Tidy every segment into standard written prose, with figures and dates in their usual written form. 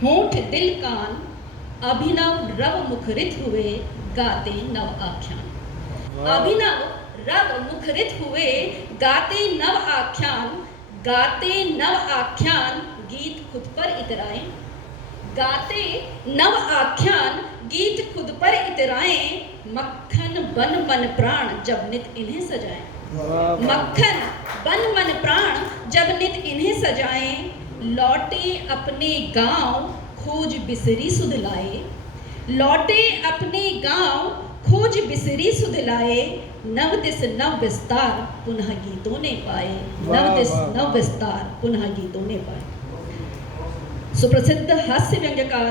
होठ दिल कान अभिनव रव मुखरित हुए गाते नव आख्यान। अभिनव रव मुखरित हुए गाते नव आख्यान, गाते नव आख्यान गीत खुद पर इतराएं, गाते नव आख्यान गीत खुद पर इतराएं, मक्खन बन मन प्राण जब नित इन्हें सजाएं, मक्खन बन मन प्राण जब नित इन्हें सजाएं, लौटे अपने गांव खोज बिसरी सुध लाए, लौटे अपने गांव खोज बिसरी सुध लाए, नव दिस नव विस्तार पुनः गीतों ने पाए, नव दिस नव विस्तार पुनः गीतों ने पाए। सुप्रसिद्ध हास्य व्यंग्यकार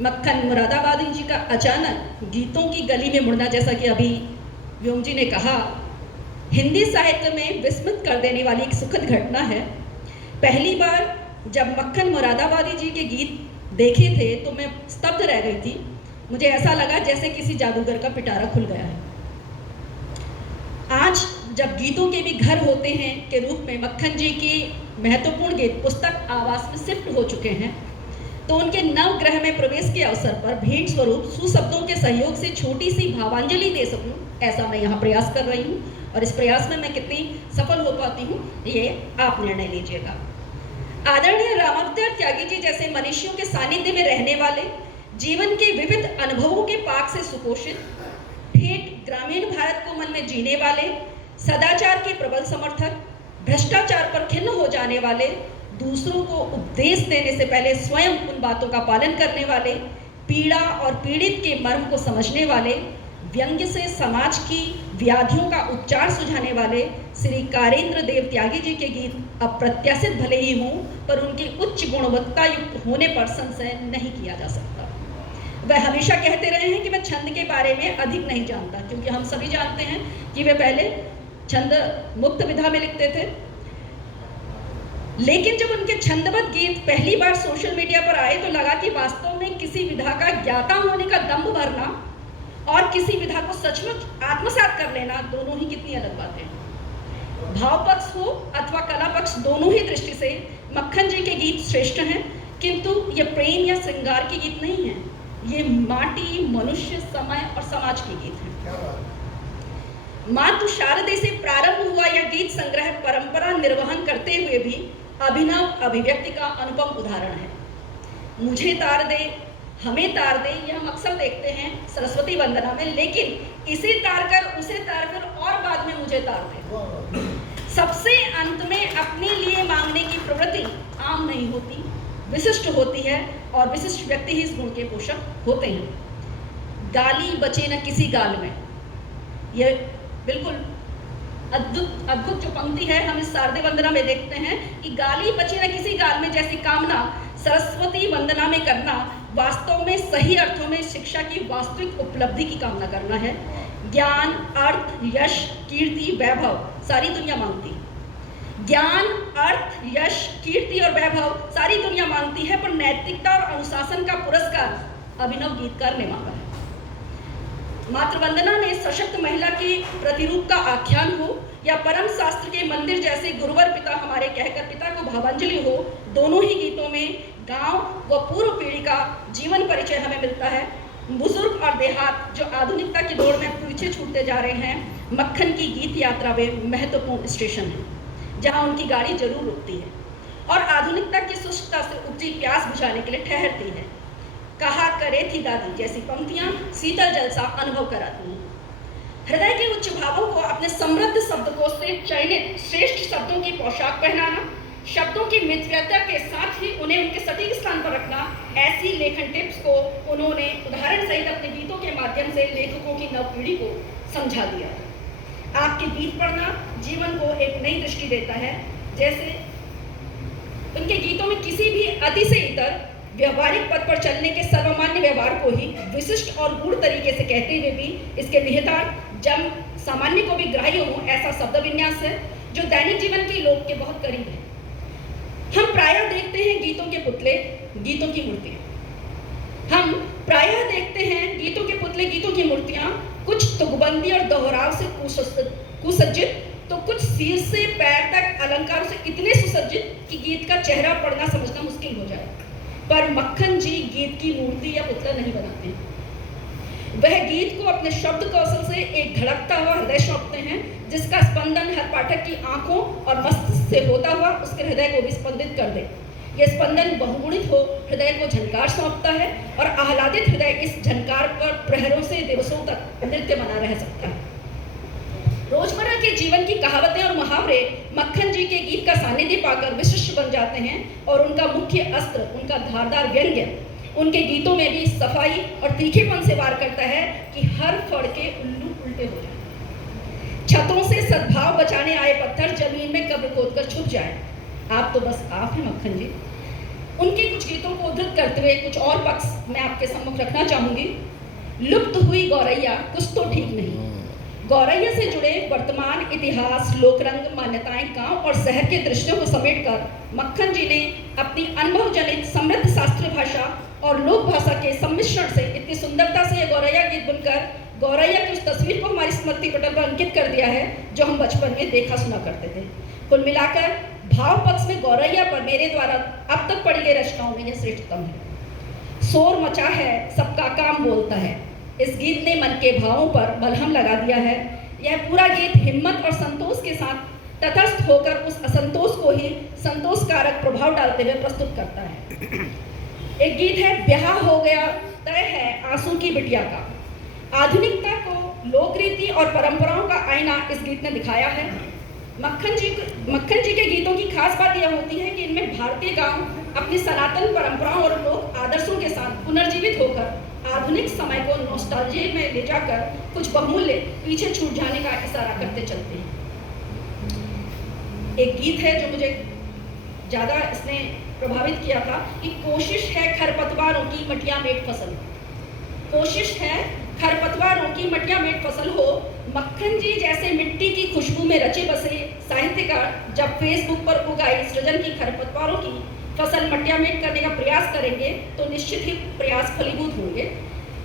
मक्खन मुरादाबादी जी का अचानक गीतों की गली में मुड़ना, जैसा कि अभी व्योम जी ने कहा, हिंदी साहित्य में विस्मित कर देने वाली एक सुखद घटना है। पहली बार जब मक्खन मुरादाबादी जी के गीत देखे थे तो मैं स्तब्ध रह गई थी। मुझे ऐसा लगा जैसे किसी जादूगर का पिटारा खुल गया है। आज जब गीतों के भी घर होते हैं के रूप में मक्खन जी की महत्वपूर्ण गीत पुस्तक आवास में शिफ्ट हो चुके हैं, तो उनके नवग्रह में प्रवेश के अवसर पर भेंट स्वरूप सुशब्दों के सहयोग से छोटी सी भावांजलि दे सकूं, ऐसा मैं यहाँ प्रयास कर रही हूँ। और इस प्रयास में मैं कितनी सफल हो पाती हूँ ये आप निर्णय लीजिएगा। आदरणीय रामावतार त्यागी जी जैसे मनीषियों के सानिध्य में रहने वाले, जीवन के विविध अनुभवों के पाक से सुपोषित, ठेठ ग्रामीण भारत को मन में जीने वाले, सदाचार के प्रबल समर्थक, भ्रष्टाचार पर खिन्न हो जाने वाले, दूसरों को उपदेश देने से पहले स्वयं उन बातों का पालन करने वाले, पीड़ा और पीड़ित के मर्म को समझने वाले, व्यंग्य से समाज की व्याधियों का उपचार सुझाने वाले श्री कारेंद्र देव त्यागी जी के गीत अप्रत्याशित भले ही हों, पर उनकी उच्च गुणवत्ता युक्त होने पर संशय नहीं किया जा सकता। वह हमेशा कहते रहे हैं कि मैं छंद के बारे में अधिक नहीं जानता, क्योंकि हम सभी जानते हैं कि वे पहले छंद मुक्त विधा में लिखते थे। लेकिन जब उनके छंदबद्ध गीत पहली बार सोशल मीडिया पर आए तो लगा कि वास्तव में किसी विधा का ज्ञाता होने का दम्भ भरना और किसी विधा को सचमुच आत्मसात कर लेना दोनों ही कितनी अलग बातें हैं। भाव पक्ष हो अथवा कला पक्ष, दोनों ही दृष्टि से मक्खन जी के गीत श्रेष्ठ हैं, किंतु ये प्रेम या श्रृंगार के गीत नहीं हैं। ये माटी, मनुष्य, समय और समाज के गीत हैं। मातु शारदे से प्रारंभ हुआ यह गीत संग्रह परंपरा निर्वहन करते हुए भी अभिनव अभिव्यक्ति का अनुपम उदाहरण है। मुझे तार दे, हमें तार दे, यह हम अक्सर देखते हैं सरस्वती वंदना में, लेकिन इसे तार कर उसे तार कर और बाद में मुझे तार दे। सबसे अंत में अपने लिए मांगने की प्रवृत्ति आम नहीं होती, विशिष्ट होती है, और विशिष्ट व्यक्ति ही इस गुण के पोषक होते हैं। गाली बचे न किसी गाल में, यह बिल्कुल अद्भुत जो पंक्ति है हम इस शारदीय वंदना में देखते हैं कि गाली बचे न किसी गाल में जैसी कामना सरस्वती वंदना में करना वास्तव में सही अर्थों में शिक्षा की वास्तविक उपलब्धि की कामना करना है। ज्ञान, अर्थ, यश, कीर्ति, वैभव सारी दुनिया मांगती है। ज्ञान, अर्थ, यश, कीर्ति और वैभव सारी दुनिया मांगती है, पर नैतिकता और अनुशासन का पुरस्कार अभिनव गीतकार ने मांगा है। मातृवंदना ने सशक्त महिला के प्रतिरूप का आख्यान हो या परम शास्त्र के मंदिर जैसे गुरुवर पिता हमारे कहकर पिता को भावांजलि हो, दोनों ही गीतों में गांव व पूर्व पीढ़ी का जीवन परिचय हमें मिलता है। बुजुर्ग और देहात जो आधुनिकता की दौड़ में पीछे छूटते जा रहे हैं, मक्खन की गीत यात्रा में महत्वपूर्ण स्टेशन है जहां उनकी गाड़ी जरूर रुकती है और आधुनिकता की शुष्कता से उपजी प्यास बुझाने के लिए ठहरती है। कहा करे थी दादी जैसी पंक्तियां शीतल जल सा अनुभव कराती हैं। हृदय के उच्च भावों को अपने समृद्ध शब्दकोश से चयनित श्रेष्ठ शब्दों की पोशाक पहनाना, शब्दों की मितव्यता के साथ ही उन्हें उनके सटीक स्थान पर रखना, ऐसी लेखन टिप्स को उन्होंने उदाहरण सहित अपने गीतों के माध्यम से लेखकों की नव पीढ़ी को समझा दिया। आपके गीत पढ़ना जीवन को एक नई दृष्टि देता है। जैसे उनके गीतों में किसी भी अति से इतर व्यवहारिक पद पर चलने के सर्वमान्य व्यवहार को ही विशिष्ट और गूढ़ तरीके से कहते हुए भी इसके निहितार्थ जम सामान्य को भी ग्राह्य हो ऐसा शब्द विन्यास है जो दैनिक जीवन के लोग के बहुत करीब है। हम प्रायः देखते हैं गीतों के पुतले, गीतों की मूर्तियां। हम प्रायः देखते हैं गीतों के पुतले, गीतों की मूर्तियां कुछ तुकबंदी और दोहराव से कुसज्जित, तो कुछ सिर से पैर तक अलंकारों से इतने सुसज्जित कि गीत का चेहरा पढ़ना समझना मुश्किल हो जाए। पर मक्खन जी गीत की मूर्ति या पुतला नहीं बनाते। वह गीत को अपने शब्द कौशल से एक धड़कता हुआ हृदय सौंपते हैं, जिसका स्पंदन हर पाठक की आंखों और मस्तिष्क से होता हुआ उसके हृदय को भी स्पंदित कर दे। यह स्पंदन बहुगुणित हो हृदय को झनकार सौंपता है और आह्लादित हृदय इस झनकार पर प्रहरों से दिवसों तक नृत्य बना रह सकता है। रोजमर्रा के जीवन की कहावतें और मुहावरे मक्खन जी के गीत का सानिध्य पाकर विशिष्ट बन जाते हैं और उनका मुख्य अस्त्र, उनका धारदार व्यंग्य उनके गीतों में भी सफाई और तीखेपन से वार करता है कि हर फड़ के उल्लू उल्टे हो जाए। छतों से सद्भाव बचाने आए पत्थर जमीन में कब्र खोदकर छुप जाए। आप तो बस आप हैं मक्खन जी। उनके कुछ गीतों को उद्धृत करते हुए कुछ और पक्ष मैं आपके सम्मुख रखना चाहूंगी। लुप्त हुई गौरैया कुछ तो ठीक नहीं। गौरैया से जुड़े वर्तमान इतिहास, लोकरंग, मान्यताएं, गांव और शहर के दृश्यों को समेटकर मक्खन जी ने अपनी अनुभव जनित समृद्ध शास्त्रीय भाषा और लोक भाषा के सम्मिश्रण से इतनी सुंदरता से यह गौरैया गीत बनकर गौरैया की उस तस्वीर को हमारी स्मृति पटल पर अंकित कर दिया है जो हम बचपन में देखा सुना करते थे। कुल मिलाकर भाव पक्ष में गौरैया पर मेरे द्वारा अब तक पढ़ी गई रचनाओं में यह श्रेष्ठतम है। शोर मचा है, सबका काम बोलता है। इस गीत ने मन के भावों पर मलहम लगा दिया है। यह पूरा गीत हिम्मत और संतोष के साथ तटस्थ होकर उस असंतोष को ही संतोषकारक प्रभाव डालते हुए प्रस्तुत करता है। एक गीत है ब्याह हो गया तय है आंसू की बिटिया का। आधुनिकता को लोकरीति और परंपराओं का आईना इस गीत ने दिखाया है। मक्खन जी के गीतों की खास बात यह होती है कि इनमें भारतीय गांव अपनी सनातन परंपराओं और लोक आदर्शों के साथ पुनर्जीवित होकर आधुनिक समय को नॉस्टैल्जिया में ले जाकर कुछ बहुमूल्य पीछे छूट जाने का इशारा करते चलते हैं। एक गीत है जो मुझे ज़्यादा इसने प्रभावित किया था कि कोशिश है खरपतवारों की मटिया मेट फसल। कोशिश है खरपतवारों की मटिया मेट फसल हो। मक्खन जी जैसे मिट्टी की खुशबू में रचे बसे साहित्यकार जब फेसबुक पर उगाई सृजन की खरपतवारों की फसल मटियामेट करने का प्रयास करेंगे तो निश्चित ही प्रयास फलीभूत होंगे।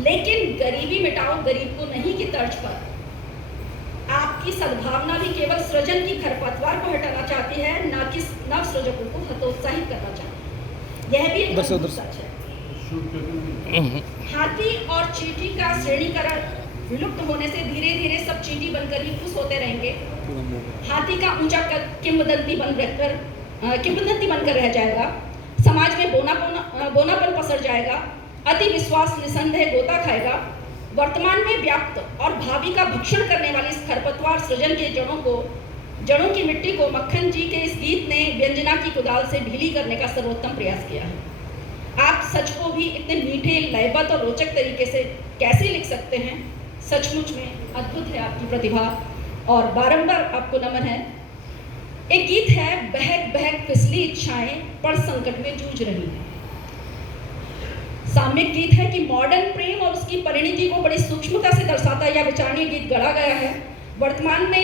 लेकिन गरीबी मिटाओ गरीब को नहीं की तर्ज पर आपकी सद्भावना भी केवल सृजन की खरपतवार को हटाना चाहती है, ना कि नव सृजकों को हतोत्साहित करना चाहती है। यह भी एक सच है। हाथी और चींटी का श्रेणीकरण विलुप्त होने से धीरे धीरे सब चींटी बनकर ही खुश होते रहेंगे। हाथी का ऊंचा कद किंवदंती बनकर रह जाएगा। समाज में बोनापन पसर जाएगा। अति विश्वास निसंदेह गोता खाएगा। वर्तमान में व्याप्त और भावी का भक्षण करने वाली इस खरपतवार सृजन के जड़ों की मिट्टी को मक्खन जी के इस गीत ने व्यंजना की कुदाल से ढीली करने का सर्वोत्तम प्रयास किया है। आप सच को भी इतने मीठे, लयबद्ध और रोचक तरीके से कैसे लिख सकते हैं? सचमुच में अद्भुत है आपकी प्रतिभा और बारंबार आपको नमन है। एक गीत है बहक बहक फिसली इच्छाएं पड़ संकट में जूझ रही हैं। सामयिक गीत है कि मॉडर्न प्रेम और उसकी परिणति को बड़ी सूक्ष्मता से दर्शाता यह विचारणीय गीत गढ़ा गया है। वर्तमान में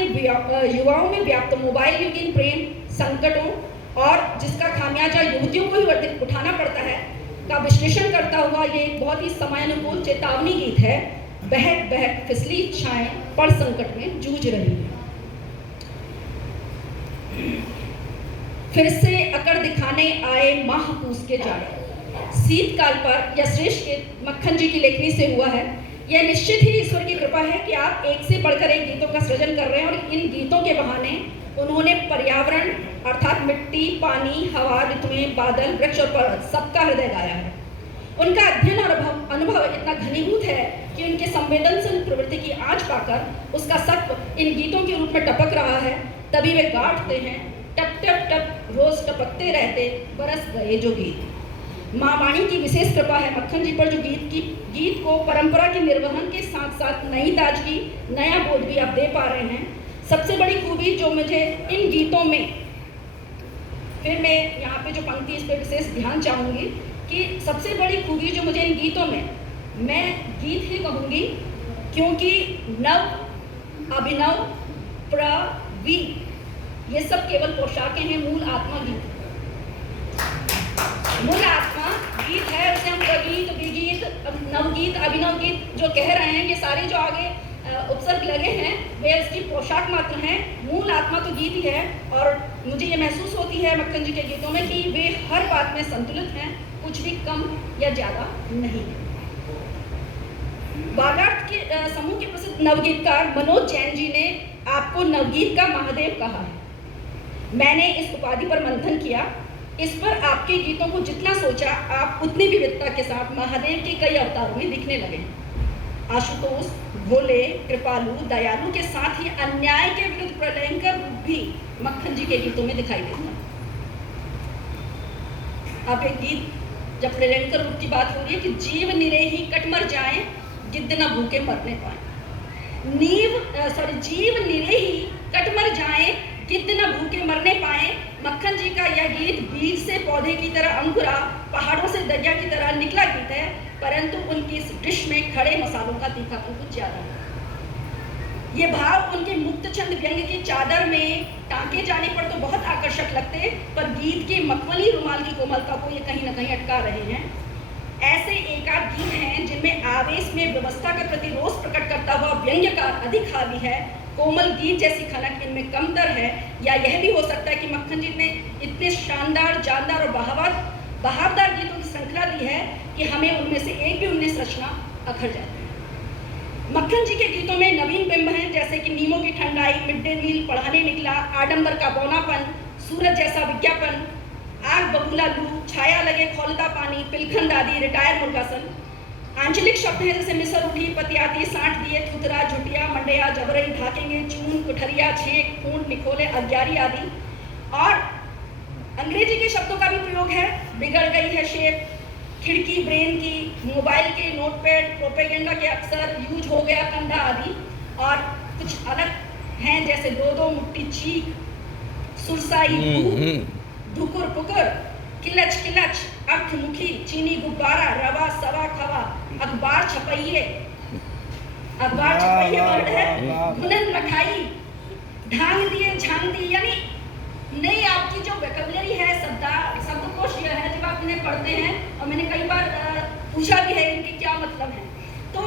युवाओं में व्याप्त मोबाइल युगीन प्रेम संकटों और जिसका खामियाजा युवतियों को ही उठाना पड़ता है का विश्लेषण करता हुआ ये एक बहुत ही समयानुकूल चेतावनी गीत है। बहक बहक फिसली इच्छाएं पड़ संकट में जूझ रही हैं। फिर से अकड़ दिखाने आए महापूस के जाड़े। शीतकाल पर यह श्रेष्ठ मक्खन जी की लेखनी से हुआ है। यह निश्चित ही ईश्वर की कृपा है कि आप एक से बढ़कर एक गीतों का सृजन कर रहे हैं और इन गीतों के बहाने उन्होंने पर्यावरण अर्थात मिट्टी, पानी, हवा, ऋतुएं, बादल, वृक्ष और पर्वत सबका हृदय गाया है। उनका अध्ययन और अनुभव इतना घनीभूत है कि उनके संवेदनशील प्रवृत्ति की आँच पाकर उसका सत्व इन गीतों के रूप में टपक रहा है। तभी वे गा उठते हैं, टप टप टप रोज टपकते रहते बरस गए जो गीत। माँ वाणी की विशेष कृपा है मक्खन जी पर जो गीत को परंपरा के निर्वहन के साथ साथ नई ताजगी, नया बोध भी आप दे पा रहे हैं। सबसे बड़ी खूबी जो मुझे इन गीतों में, फिर मैं यहाँ पे जो पंक्ति इस पर विशेष ध्यान चाहूँगी कि सबसे बड़ी खूबी जो मुझे इन गीतों में, मैं गीत ही कहूँगी क्योंकि नव, अभिनव, प्रवी ये सब केवल पोशाकें हैं। मूल आत्मा गीत, मूल आत्मा गीत है। उसे हम प्रगीत, विगीत, नवगीत, अभिनव गीत जो कह रहे हैं, ये सारे जो आगे उपसर्ग लगे हैं वे इसकी पोशाक मात्र हैं, मूल आत्मा तो गीत ही है। और मुझे ये महसूस होती है मक्खन जी के गीतों में कि वे हर बात में संतुलित हैं, कुछ भी कम या ज़्यादा नहीं है। बागार्थ के समूह के प्रसिद्ध नवगीतकार मनोज जैन जी ने आपको नवगीत का महादेव कहा है। मैंने इस उपाधि पर मंथन किया। इस पर आपके गीतों को जितना सोचा, आप उतनी विविधता के साथ महादेव के कई अवतारों में दिखने लगे। आशुतोष, भोले, कृपालु, दयालु के साथ ही अन्याय के विरुद्ध प्रलयंकर रूप भी मक्खन जी के गीतों में दिखाई देता है। अब एक गीत जब प्रलयंकर रूप की बात हो रही है कि जीव निरे ही कट मर जाए, गिद्ध न भूखे मरने पाए। जीव निरे ही कट मर जाए, गिद्ध न भूखे मरने पाए। मक्खन जी का यह गीत बीज से पौधे की तरह अंकुरा, पहाड़ों से दरिया की तरह निकला गीत है, परंतु उनकी इस डिश में खड़े मसालों का तीखापन कुछ ज्यादा है। ये भाव उनके मुक्तचंद व्यंग की चादर में टांके जाने पर तो बहुत आकर्षक लगते, पर गीत के मखमली रुमाल की कोमलता को ये कहीं न कहीं अटका रहे हैं। ऐसे एकाध गीत हैं जिनमें आवेश में व्यवस्था के प्रति रोष प्रकट करता हुआ व्यंग्यकार अधिक हावी है, कोमल गीत जैसी खनक इनमें कमतर है। या यह भी हो सकता है कि मक्खन जी ने इतने शानदार, जानदार और बहावदार गीतों की श्रृंखला दी है कि हमें उनमें से एक भी 19 रचना अखर जाती है। मक्खन जी के गीतों में नवीन बिंब हैं, जैसे कि नीमों की ठंडाई, मिड डे मील पढ़ाने निकला, आडंबर का बौनापन, सूरज जैसा विज्ञापन, आग बबूला लू, छाया लगे खौलता पानी, पिलखन दादी, रिटायर मुर्गासन। आंचलिक शब्द हैं जैसे मिसर उठी, पतियाती, साँठ दिए, थुतरा, झुटिया, मंडया, जबरई, ढाकेंगे, चून, कुठरिया, छेक, फूंड, निखोले, अग्यारी आदि। और अंग्रेजी के शब्दों का भी प्रयोग है, बिगड़ गई है शेप, खिड़की ब्रेन की, मोबाइल के नोटपैड, प्रोपेगेंडा के अक्सर, यूज हो गया कंधा आदि। और कुछ अलग हैं जैसे दो दो मुट्ठी चीख, सुरसाई, धुकुर पुकुर, किलच किलच, अर्थमुखी, चीनी गुब्बारा, रवा सवा खवा, अखबार छपइये वर्ड है, भुनन रखाई, ढांग दिए, झांग दी। यानी नई आपकी जो वोकैबुलरी है, शब्दकोश यह है, जब आप इन्हें पढ़ते हैं, और मैंने कई बार पूछा भी है इनके क्या मतलब है, तो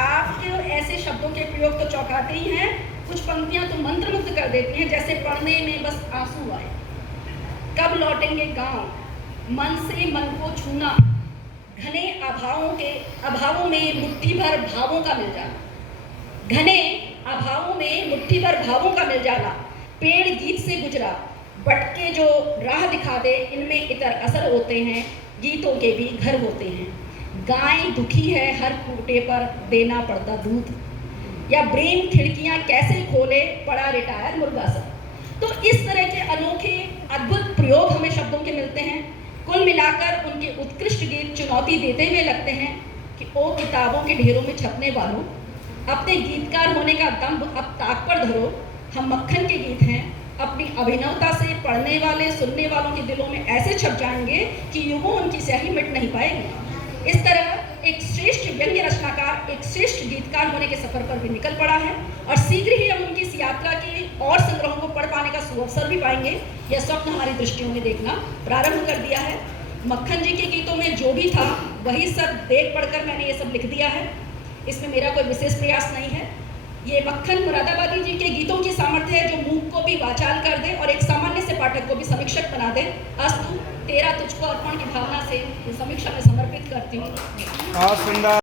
आपके ऐसे शब्दों के प्रयोग तो चौंकाते ही हैं। कुछ पंक्तियां तो मंत्रमुग्ध कर देती हैं, जैसे पढ़ने में बस आंसू आए, कब लौटेंगे गांव, मन से मन को छूना, घने अभावों में मुट्ठी भर भावों का मिल जाना, घने अभावों में मुट्ठी भर भावों का मिल जाना, पेड़ गीत से गुजरा, बटके जो राह दिखा दे, इनमें इतर असर होते हैं, गीतों के भी घर होते हैं। गाय दुखी है हर कूटे पर देना पड़ता दूध, या ब्रेन खिड़कियां कैसे खोले, पड़ा रिटायर मुर्गासन। तो इस तरह के अनोखे अद्भुत प्रयोग हमें शब्दों के मिलते हैं। कुल मिलाकर उनके उत्कृष्ट गीत चुनौती देते हुए लगते हैं कि ओ किताबों के ढेरों में छपने वालों, अपने गीतकार होने का दम्भ अब ताक पर धरो। हम मक्खन के गीत हैं, अपनी अभिनवता से पढ़ने वाले सुनने वालों के दिलों में ऐसे छप जाएंगे कि युगों उनकी स्याही मिट नहीं पाएगी। इस तरह एक श्रेष्ठ व्यंग्य रचनाकार, एक श्रेष्ठ गीतकार होने के सफर पर भी निकल पड़ा है, और शीघ्र ही हम उनकी इस यात्रा के और संग्रहों को पढ़ पाने का सुअवसर भी पाएंगे। यह स्वप्न हमारी दृष्टियों में देखना प्रारंभ कर दिया है। मक्खन जी के गीतों में जो भी था वही सब देख पढ़कर मैंने ये सब लिख दिया है, इसमें मेरा कोई विशेष प्रयास नहीं है। ये मक्खन मुरादाबादी जी के गीतों की सामर्थ्य है जो मूक को भी वाचाल कर दे और एक सामान्य से पाठक को भी समीक्षक बना दे। अस्तु तेरा तुझको अर्पण की भावना से समीक्षा में समर्पित करती हूँ।